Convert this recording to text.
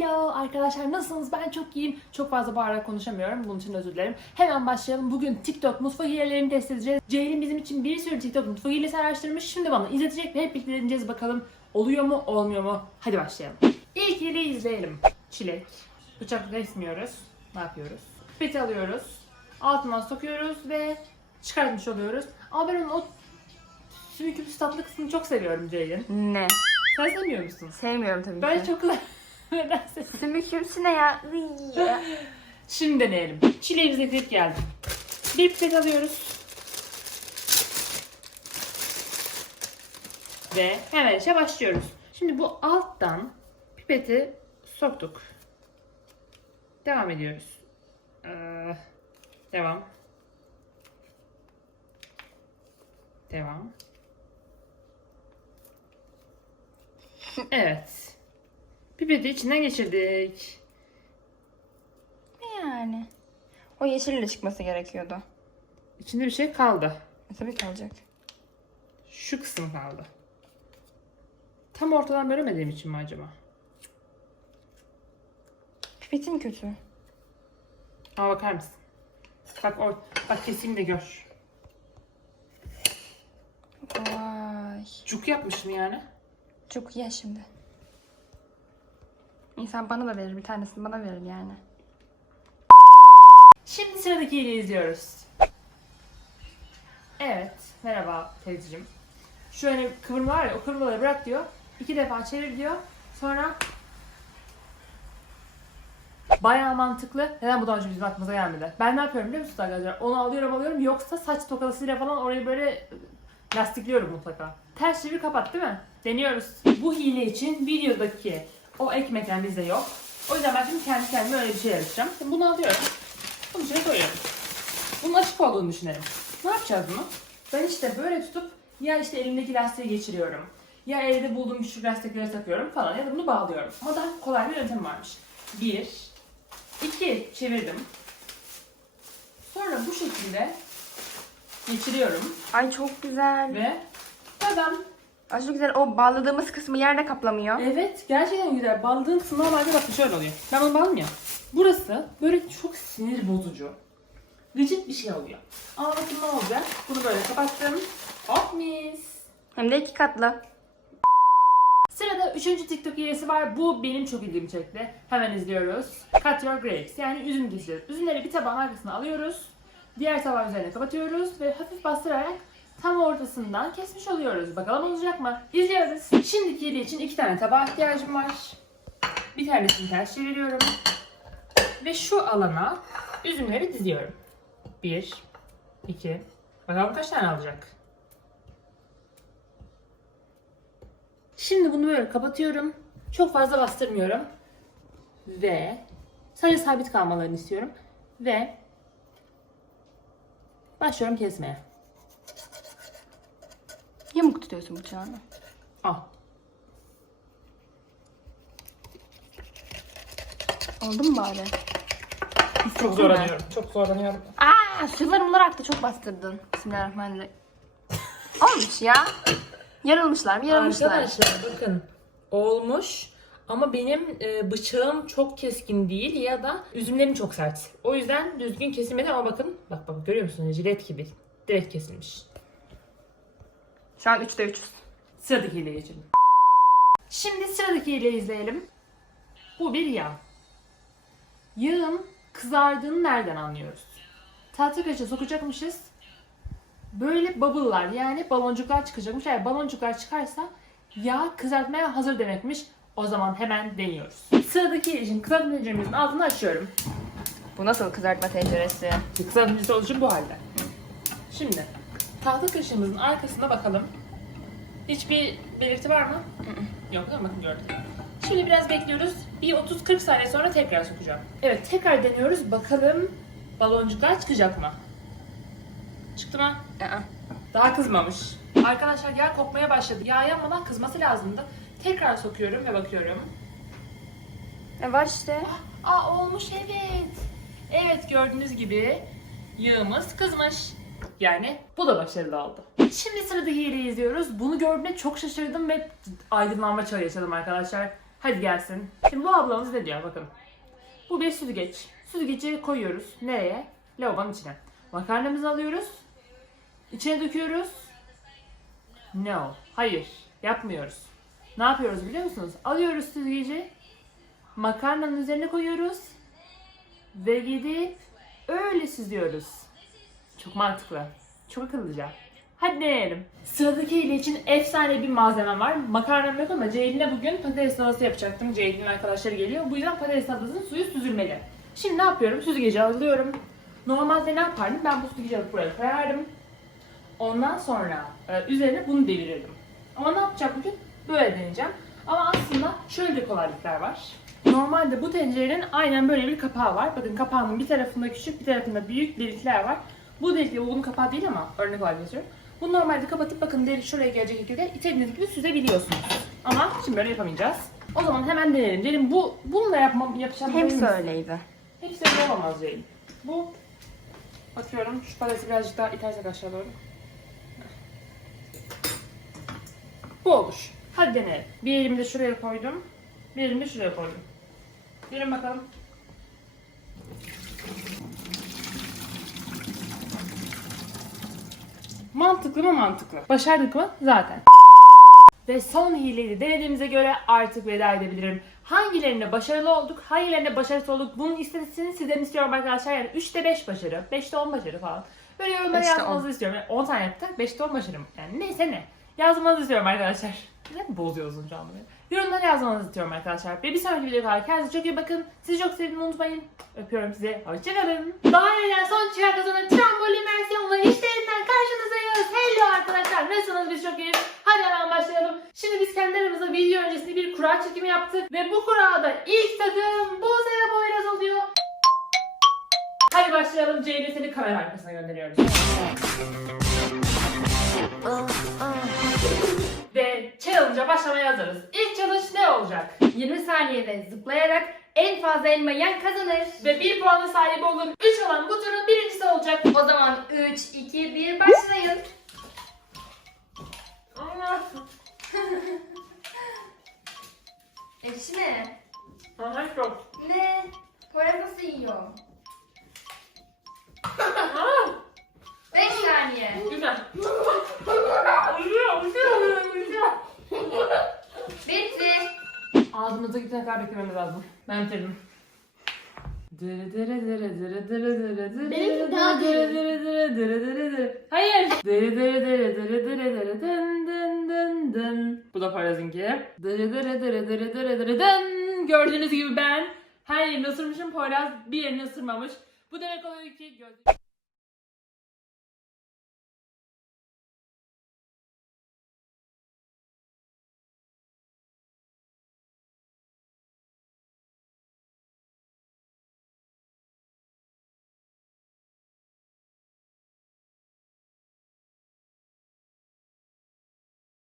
Hello arkadaşlar nasılsınız? Ben çok iyiyim. Çok fazla bağırarak konuşamıyorum. Bunun için özür dilerim. Hemen başlayalım. Bugün TikTok mutfak hilelerini test edeceğiz. Ceylin bizim için bir sürü TikTok mutfak hilesi araştırmış. Şimdi bana izletecek ve hep birlikte deneyeceğiz bakalım. Oluyor mu olmuyor mu? Hadi başlayalım. İlk hileyi izleyelim. Çilek. Bıçak kesmiyoruz. Ne yapıyoruz? Pipeti alıyoruz. Altından sokuyoruz ve çıkartmış oluyoruz. Ama ben onun o sümükümsüz tatlı kısmını çok seviyorum Ceylin. Ne? Sen sevmiyor musun? Sevmiyorum tabii Ben ki. çok güzel. Nedense. Sümükümsü ne ya? Şimdi deneyelim. Çileğimize gidip geldim. Bir pipet alıyoruz. Ve hemen işe başlıyoruz. Şimdi bu alttan pipeti soktuk. Devam ediyoruz. Ee, devam. Devam. Evet. Pipeti içinden geçirdik. Yani. O yeşille çıkması gerekiyordu. İçinde bir şey kaldı. E, tabii kalacak. Şu kısım kaldı. Tam ortadan bölemediğim için mi acaba? Pipetin kötü. Ama bakar mısın? Bak or bak keseyim de gör. Vay. Cuk yapmışım yani. Çok iyi şimdi. İnsan bana da verir. Bir tanesini bana verir yani. Şimdi sıradakiyle izliyoruz. Evet. Merhaba teyzeciğim. Şu hani kıvırma var ya o kıvırmaları bırak diyor. İki defa çevir diyor. Sonra Bayağı mantıklı. Neden bu daha önce bizim aklımıza gelmedi? Ben ne yapıyorum biliyor musunuz arkadaşlar? Onu alıyorum alıyorum yoksa saç tokasıyla falan orayı böyle lastikliyorum mutlaka. Ters çevir kapat değil mi? Deniyoruz. Bu hile için videodaki o ekmekler bizde yok. O yüzden ben şimdi kendi kendime öyle bir şey yaratacağım. Şimdi bunu alıyorum. Bunu içine koyuyorum. Bunun açık olduğunu düşünelim. Ne yapacağız bunu? Ben işte böyle tutup ya işte elimdeki lastiği geçiriyorum. Ya evde bulduğum küçük lastikleri takıyorum falan ya da bunu bağlıyorum. Ama daha kolay bir yöntem varmış. Bir, iki çevirdim. Sonra bu şekilde geçiriyorum Ay çok güzel. ve adam Çok güzel. O bağladığımız kısmı yerde kaplamıyor. Evet gerçekten güzel. Bağladığın kısım normalde bakın şöyle oluyor. Ben bunu bağladım ya. Burası böyle çok sinir bozucu. Gıcık bir şey oluyor. Ama bakın ne olacak? Bunu böyle kapattım. Hop mis. Hem de iki katlı. Sırada üçüncü TikTok hilesi var. Bu benim çok ilgimi çekti. Hemen izliyoruz. Cut your grapes. Yani üzüm kesiyoruz. Üzümleri bir tabağın arkasına alıyoruz. Diğer tabağın üzerine kapatıyoruz ve hafif bastırarak tam ortasından kesmiş oluyoruz. Bakalım olacak mı? İzliyoruz. Şimdiki hile için iki tane tabağa ihtiyacım var. Bir tanesini ters çeviriyorum. Ve şu alana üzümleri diziyorum. Bir, iki. Bakalım kaç tane alacak? Şimdi bunu böyle kapatıyorum. Çok fazla bastırmıyorum. Ve sadece sabit kalmalarını istiyorum. Ve başlıyorum kesmeye. Yamuk tutuyorsun bıçağını. Al. Oldu mu bari? Çok zorlanıyorum. Çok zorlanıyorum. Aa, sular mular aktı. Çok bastırdın. Bismillahirrahmanirrahim. Olmuş ya. Yarılmışlar mı? Yarılmışlar. Arkadaşlar bakın olmuş ama benim e, bıçağım çok keskin değil ya da üzümlerim çok sert. O yüzden düzgün kesilmedi ama bakın bak bak görüyor musunuz jilet gibi direkt kesilmiş. Şu an 3'te 3'üz. Sıradaki geçelim. Şimdi sıradaki ile izleyelim. Bu bir yağ. Yağın kızardığını nereden anlıyoruz? Tahta kaşığı sokacakmışız. Böyle bubble'lar yani baloncuklar çıkacakmış. Eğer baloncuklar çıkarsa yağ kızartmaya hazır demekmiş. O zaman hemen deniyoruz. Sıradaki için kızartma tenceremizin altını açıyorum. Bu nasıl kızartma tenceresi? Kızartma tenceresi oluşu bu halde. Şimdi tahta kaşığımızın arkasına bakalım. Hiçbir belirti var mı? Yok değil mi? Bakın gördüm. Şimdi biraz bekliyoruz. Bir 30-40 saniye sonra tekrar sokacağım. Evet tekrar deniyoruz. Bakalım baloncuklar çıkacak mı? Çıktı mı? Daha kızmamış. Arkadaşlar yağ kokmaya başladı. Yağ yanmadan kızması lazımdı. Tekrar sokuyorum ve bakıyorum. E var işte. Aa olmuş evet. Evet gördüğünüz gibi yağımız kızmış. Yani bu da başarılı oldu. Şimdi sıradaki hileyi izliyoruz. Bunu gördüğümde çok şaşırdım ve aydınlanma çağı yaşadım arkadaşlar. Hadi gelsin. Şimdi bu ablamız ne diyor bakın. Bu bir süzgeç. Süzgeci koyuyoruz. Nereye? Lavabonun içine. Makarnamızı alıyoruz. İçine döküyoruz. No. Hayır. Yapmıyoruz. Ne yapıyoruz biliyor musunuz? Alıyoruz süzgeci. Makarnanın üzerine koyuyoruz. Ve gidip öyle süzüyoruz. Çok mantıklı. Çok akıllıca. Hadi deneyelim. Sıradaki ile için efsane bir malzeme var. Makarnam yok ama Ceylin'e bugün patates salatası yapacaktım. Ceylin'in arkadaşları geliyor. Bu yüzden patates salatasının suyu süzülmeli. Şimdi ne yapıyorum? Süzgeci alıyorum. Normalde ne yapardım? Ben bu süzgeci alıp buraya koyardım. Ondan sonra e, üzerine bunu devirirdim. Ama ne yapacağım bugün? Böyle deneyeceğim. Ama aslında şöyle de kolaylıklar var. Normalde bu tencerenin aynen böyle bir kapağı var. Bakın kapağının bir tarafında küçük bir tarafında büyük delikler var. Bu delikler bunun kapağı değil ama örnek olarak gösteriyorum. Bunu normalde kapatıp bakın delik şuraya gelecek şekilde istediğiniz gibi süzebiliyorsunuz. Ama şimdi böyle yapamayacağız. O zaman hemen deneyelim. Ceylin bu bununla yapmam yapacağım. Hepsi öyleydi. Hepsi öyle yapamaz Ceylin. Bu atıyorum şu patatesi birazcık daha itersek aşağı doğru. Bu olur. Hadi deneyelim. Bir elimi de şuraya koydum. Bir elimi şuraya koydum. Gelin bakalım. Mantıklı mı mantıklı? Başardık mı? Zaten. Ve son hileyi denediğimize göre artık veda edebilirim. Hangilerinde başarılı olduk, hangilerinde başarısız olduk bunun istatistiğini sizden istiyorum arkadaşlar. Yani 3'te 5 başarı, 5'te 10 başarı falan. Böyle yorumlara Beşte yazmanızı istiyorum. Yani 10 tane yaptık, 5'te 10 başarım. Yani neyse ne. Yazmanızı istiyorum arkadaşlar. Ne bozuyorsun beni? Yorumlara yazmanızı istiyorum arkadaşlar. Ve bir sonraki videoya kadar kendinize çok iyi bakın. Sizi çok sevdiğimi unutmayın. Öpüyorum sizi. Hoşçakalın. Daha önceden son çıkar kazanan versiyonla işlerinden karşınızdayız. Hello arkadaşlar. Nasılsınız? Biz çok iyiyiz. Hadi hemen başlayalım. Şimdi biz kendi aramızda video öncesinde bir kura çekimi yaptık. Ve bu kurada ilk takım Buse ve Boyraz oluyor. Hadi başlayalım. Ceylin seni kamera arkasına gönderiyoruz. Ve challenge'a başlamaya hazırız. İlk challenge ne olacak? 20 saniyede zıplayarak en fazla elma yiyen kazanır. Ve bir puanı sahibi olur. 3 olan bu turun birincisi olacak. O zaman 3, 2, 1 başlayın. Mi? Aha çok. Ne? Nasıl yiyor? 5 saniye. Güzel. Uçuyor, uçuyor, uçuyor. Bitti. Ağzımıza gitene kadar beklememiz lazım. Ben bitirdim. Dırı dırı dırı dırı dırı dırı dırı Benimki daha dırı değil. dırı dırı dırı dırı dırı. Hayır. Dırı dırı dırı dırı dırı dın dın dın dın. Bu da Poyraz'ınki. Dırı dırı dırı dırı dırı dırı dın. Gördüğünüz gibi ben her yerini ısırmışım. Poyraz bir yerini ısırmamış. Bu demek oluyor ki göz...